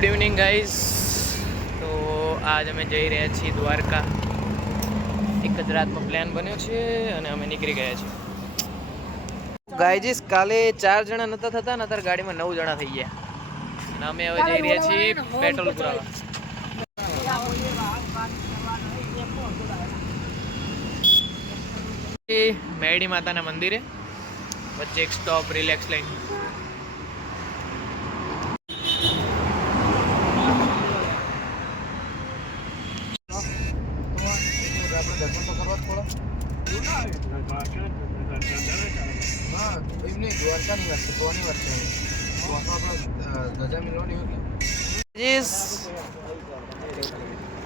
Good evening guys. તો આજ અમે જઈ રહ્યા છીએ દ્વારકા. એક જ રાતનો પ્લાન બન્યો છે અને અમે નીકળી ગયા છીએ. ગાઈઝ કાલે 4 જણા નતા થતા ને અત્યારે ગાડીમાં 9 જણા થઈ ગયા અને અમે હવે જઈ રહ્યા છીએ પેટ્રોલ પુરાવા. મેરડી માતાના મંદિરે વચ્ચે એક સ્ટોપ રિલેક્સ લઈને.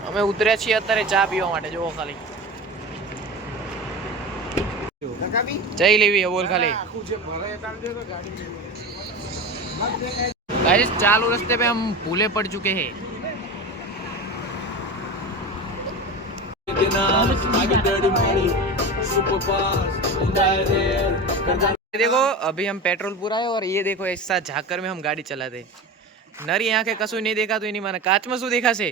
અમે ઉતર્યા છીએ અત્યારે ચા પીવા માટે. જુઓ ખાલી જઈ લેવી બોલ ખાલી. गाइस चालू रास्ते पे हम भूले पड़ चुके हैं. देखो अभी हम पेट्रोल पुराए और ये देखो ऐसा झाकर में हम गाड़ी चलाते. नरी आंखें कશું नहीं देखा तो नहीं माना. काच में શું દેખાશે?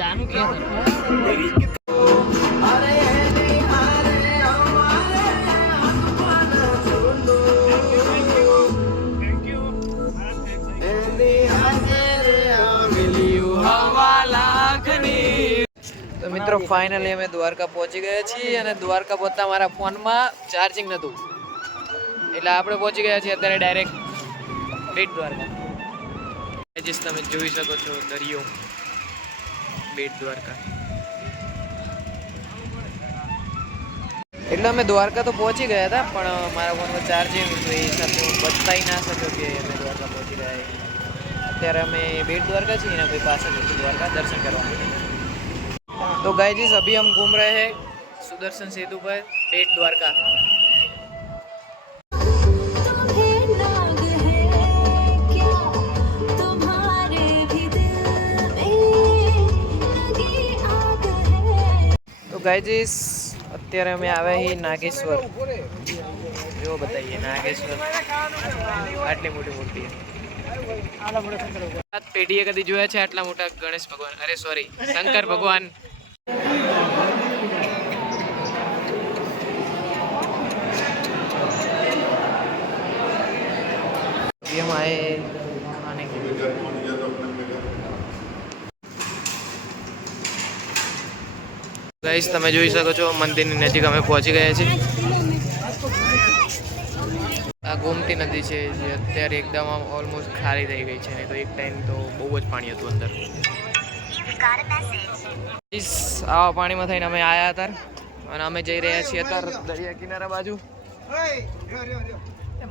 जानू क्या તો મિત્રો ફાઇનલી અમે દ્વારકા પહોંચી ગયા છીએ અને દ્વારકા પહોંચતા મારા ફોનમાં ચાર્જિંગ નહોતું એટલે આપણે પહોંચી ગયા છીએ અત્યારે ડાયરેક્ટ બેટ દ્વારકા. જેસ તમે જોઈ શકો છો દરિયો બેટ દ્વારકા. એટલે અમે દ્વારકા તો પહોંચી ગયા હતા પણ મારા ફોનમાં ચાર્જિંગ હતું એ હિસાબે હું બતાવી ના શક્યો કે અમે દ્વારકા પહોંચી ગયા. અત્યારે અમે બેટ દ્વારકા છીએ એના ભાઈ પાસે દ્વારકા દર્શન કરવા. तो गाइस अभी हम घूम रहे हैं सुदर्शन सेतु पर बेट द्वारका. तो गाइस અત્યારે અમે આવ્યા છીએ નાગેશ્વર. જો બતાઈએ નાગેશ્વર આટલી મોટી મૂર્તિ પેઢીએ કદી જોયા છે આટલા મોટા ગણેશ ભગવાન? અરે સોરી શંકર ભગવાન. हम आए खाने के लिए. गाइस તમે જોઈ શકો છો મંદિરની નજીક અમે પહોંચી ગયા છીએ. આ ગોમતી નદી છે જે અત્યારે એકદમ ઓલમોસ્ટ ખાલી થઈ ગઈ છે. તો એક ટાઈમ તો બહુ જ પાણી હતું અંદર. આવા પાણીમાં થઈને અમે આવ્યા હતા અને અમે જઈ રહ્યા છીએ અત્યારે દરિયા કિનારા બાજુ.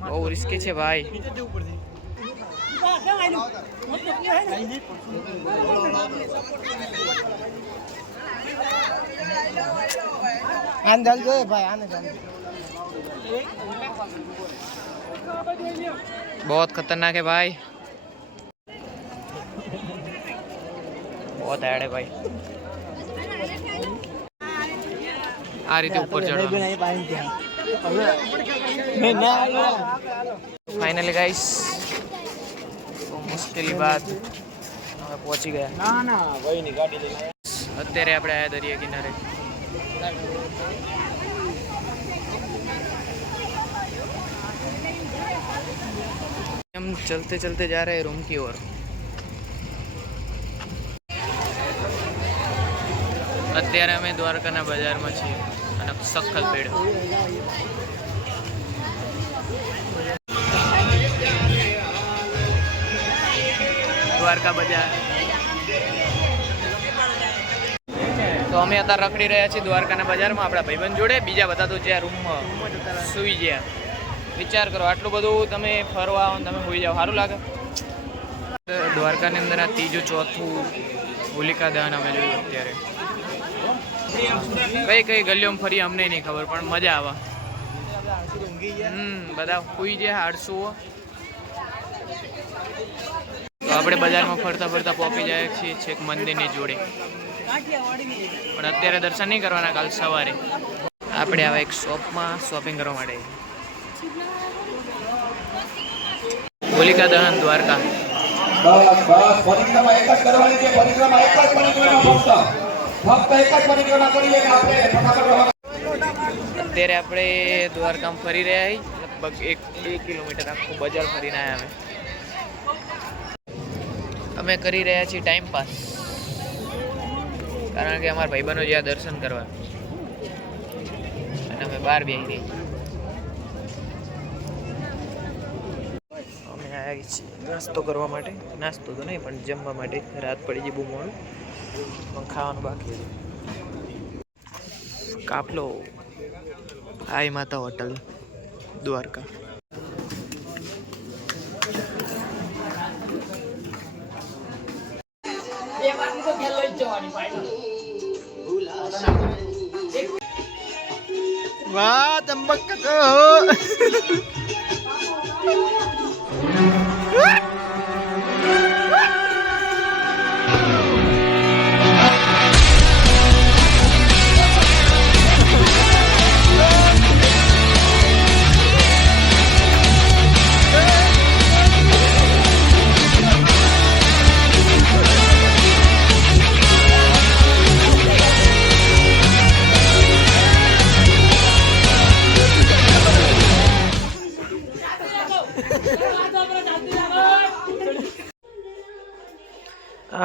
બહુ રિસ્કી છે ભાઈ. बहुत खतरनाक है भाई. बहुत हैड है भाई. आ રીતે ઉપર ચડવાનું. फाइनली गाइस मुश्किल बात અમે પહોંચી ગયા. ના ના ભાઈ ની ગાડી લઈને અત્યારે આપણે આયા દરિયા કિનારે. हम चलते चलते जा रहे हैं रूम की ओर. અત્યારે અમે દ્વારકાના બજારમાં છીએ અને સખત ભીડ. દ્વારકા બજાર. તો અમે અત્યારે રખડી રહ્યા છીએ દ્વારકાના બજારમાં આપણા ભાઈબંધ જોડે. બીજા બધા તો જ્યાં રૂમમાં સૂઈ ગયા. વિચાર કરો આટલું બધું તમે ફરવા આવો તમે હોઈ જાઓ સારું લાગે? દ્વારકાની અંદર આ ત્રીજું ચોથું હોલિકા દહન અમે જોયું અત્યારે. કઈ કઈ ગલીઓમાં ફરી અમને નહીં ખબર પણ મજા આવે. બધા હોઈ ગયા 800. તો આપણે બજારમાં ફરતા ફરતા પહોંચી જાય છીએ છેક મંદિરની જોડે. પણ અત્યારે દર્શન નહીં કરવાના, કાલ સવારે આપણે આવા એક શોપમાં શોપિંગ કરવા માટે. હોલિકા દહન દ્વારકા. બસ બસ પરિક્રમા એક જ કરવાની છે. પરિક્રમા એક જ પરિક્રમા ફક્ત એક જ પરિક્રમા કરીએ કે આપણે ફટાફટ. અત્યારે આપણે દ્વારકામાં ફરી રહ્યા છીએ. લગભગ 1-2 કિલોમીટર આખું બજાર ફરીને આવ્યા અમે કરી રહ્યા છીએ ટાઈમ પાસ, કારણ કે અમારા ભાઈબંધો જ્યાં દર્શન કરવા અને અમે બહાર બેસી રહી. અમે આવ્યા છીએ નાસ્તો કરવા માટે. નાસ્તો તો નહીં પણ જમવા માટે. રાત પડી ગઈ બહુ મોડું, પણ ખાવાનું બાકી. કાફલો આઈ માતા હોટલ દ્વારકા. વાહ તંબક તો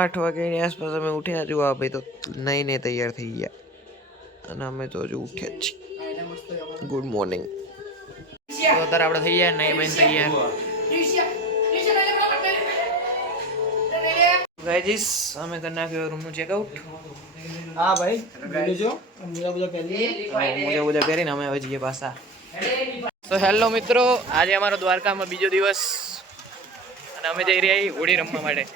આઠ વાગ્યાની આસપાસ અમે ઉઠ્યા. જો આ ભાઈ તો નહીં તૈયાર થઈ ગયા અને અમે તો હજુ ઉઠ્યા જ છીએ. Good morning. તો અત્યારે આપણે થઈ ગયા નહીં બન તૈયાર. ગાઈસ અમે કરી નાખ્યો રૂમનું ચેકઆઉટ. હા ભાઈ લેજો મોજા મોજા પહેરીને અમે હવે જઈએ પાછા. તો હેલો મિત્રો, આજે અમારો દ્વારકામાં બીજો દિવસ અને અમે જઈ રહ્યા છીએ હોળી રમવા માટે.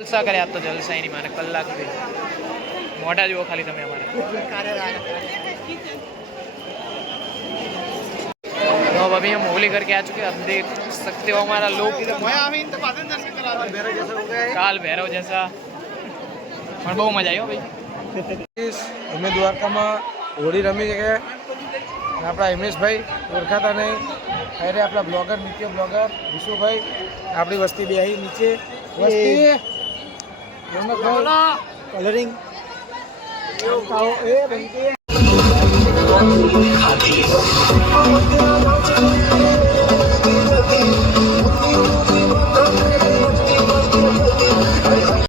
જલસા કર્યા તો જલસા એની માને કલાક મોઢા જુઓ ખાલી તમે અમારે. तो अभी हम होली करके आ चुके हैं. आप देख सकते हो हमारा लोग काल भैरव जैसा. પણ બહુ મજા આવી ભાઈ. અમે દ્વારકામાં હોળી રમી ગયા. આપણા હિમેશભાઈ ઓળખાતા નહીં, અરે આપણા બ્લોગર નિત્ય બ્લોગર વિશુભાઈ, આપણી વસ્તી બે અહીં નીચે વસ્તી કલરિંગ એ